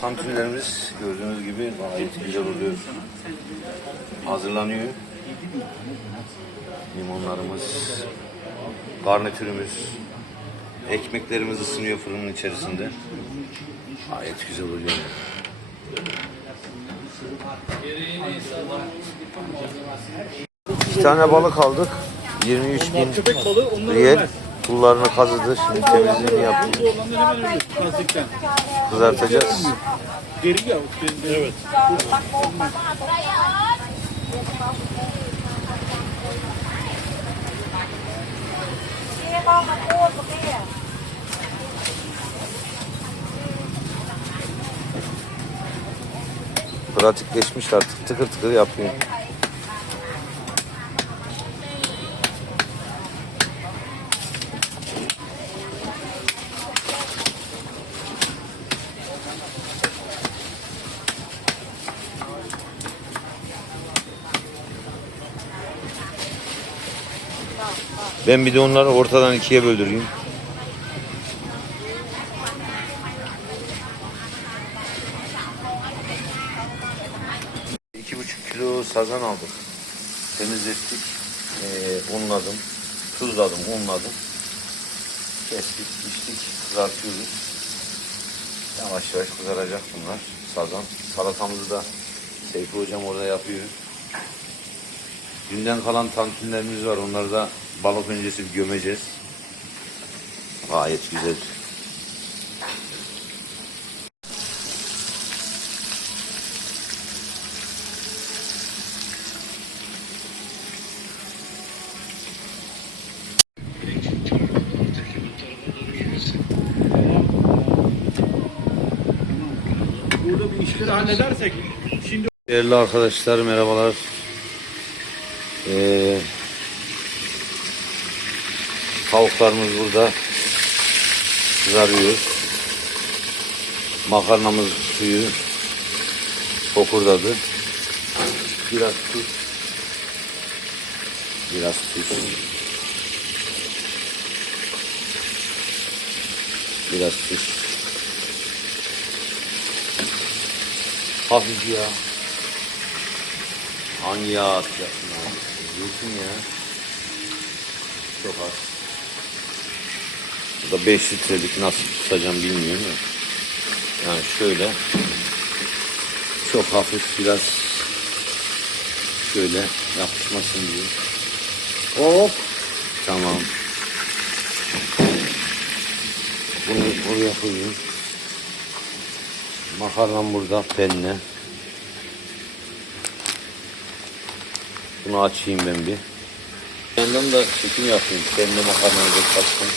Tantunilerimiz gördüğünüz gibi gayet güzel oluyor. Hazırlanıyor. Limonlarımız, garnitürümüz, ekmeklerimiz ısınıyor fırının içerisinde. Gayet güzel oluyor. İki tane balık aldık. 23 bin riyel. Pullarını kazıdı. Şimdi temizliğini. Nazikten. Kızartacağız. Deri ya. Evet. Pratikleşmiş artık tıkır tıkır yapıyor. Ben bir de onları ortadan ikiye böldüreyim. İki buçuk kilo sazan aldık. Temizlettik. Ee, unladım. Tuzladım, unladım. Kestik, içtik, kızartıyoruz. Yavaş yavaş kızaracak bunlar. Sazan. Salatamızı da Seyfi Hocam orada yapıyor. Dünden kalan tantunlerimiz var. Onları da balık öncesi bir gömeceğiz. Gayet güzel. Burada bir işleri halledersek şimdi Değerli arkadaşlar merhabalar. Ee, tavuklarımız burada kızarıyor. Makarnamız suyu fokurdadı. Biraz tuz. Biraz tuz. Biraz tuz. Hafif yağ. Hangi yağ abi? Zeytin ya. Çok az. Bu da 5 litrelik nasıl tutacağım bilmiyorum ya. Yani şöyle. Çok hafif biraz şöyle yapışmasın diye. Hop. Tamam. Bunu oraya koyayım. Makarnam burada penne. Bunu açayım ben bir. Yandan da çekim yapayım. Penne makarnayı da kattım.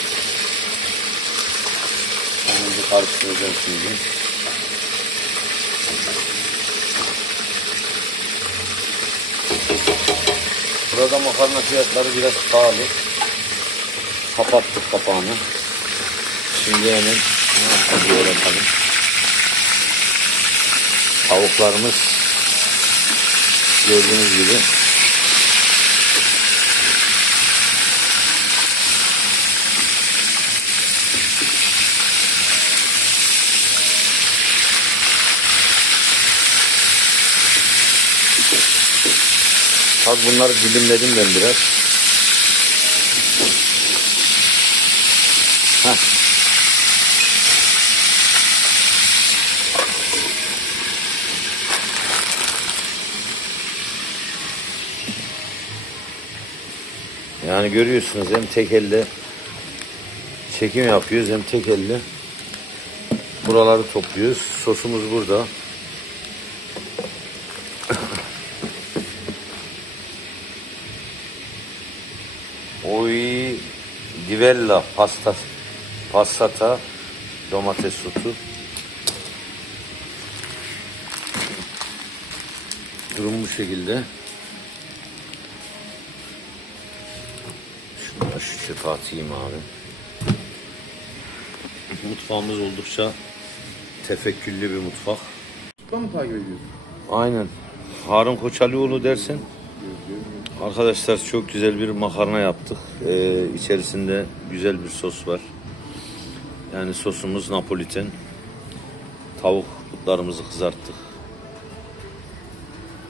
Onu bir karıştıracağım şimdi. Burada makarna fiyatları biraz pahalı. Kapattık kapağını. Şimdi hemen ne yapacağız öğretelim. Tavuklarımız gördüğünüz gibi Bak bunları dilimledim ben biraz. Heh. Yani görüyorsunuz hem tek elle çekim yapıyoruz hem tek elle buraları topluyoruz. Sosumuz burada. Divella pasta passata domates sosu. Durum bu şekilde. Şunu da şu çöpe atayım abi. Mutfağımız oldukça tefekküllü bir mutfak. Usta mı takip ediyorsun? Aynen. Harun Koçalioğlu dersen arkadaşlar çok güzel bir makarna yaptık. Ee, içerisinde güzel bir sos var. Yani sosumuz Napoliten. Tavuk Putlarımızı kızarttık.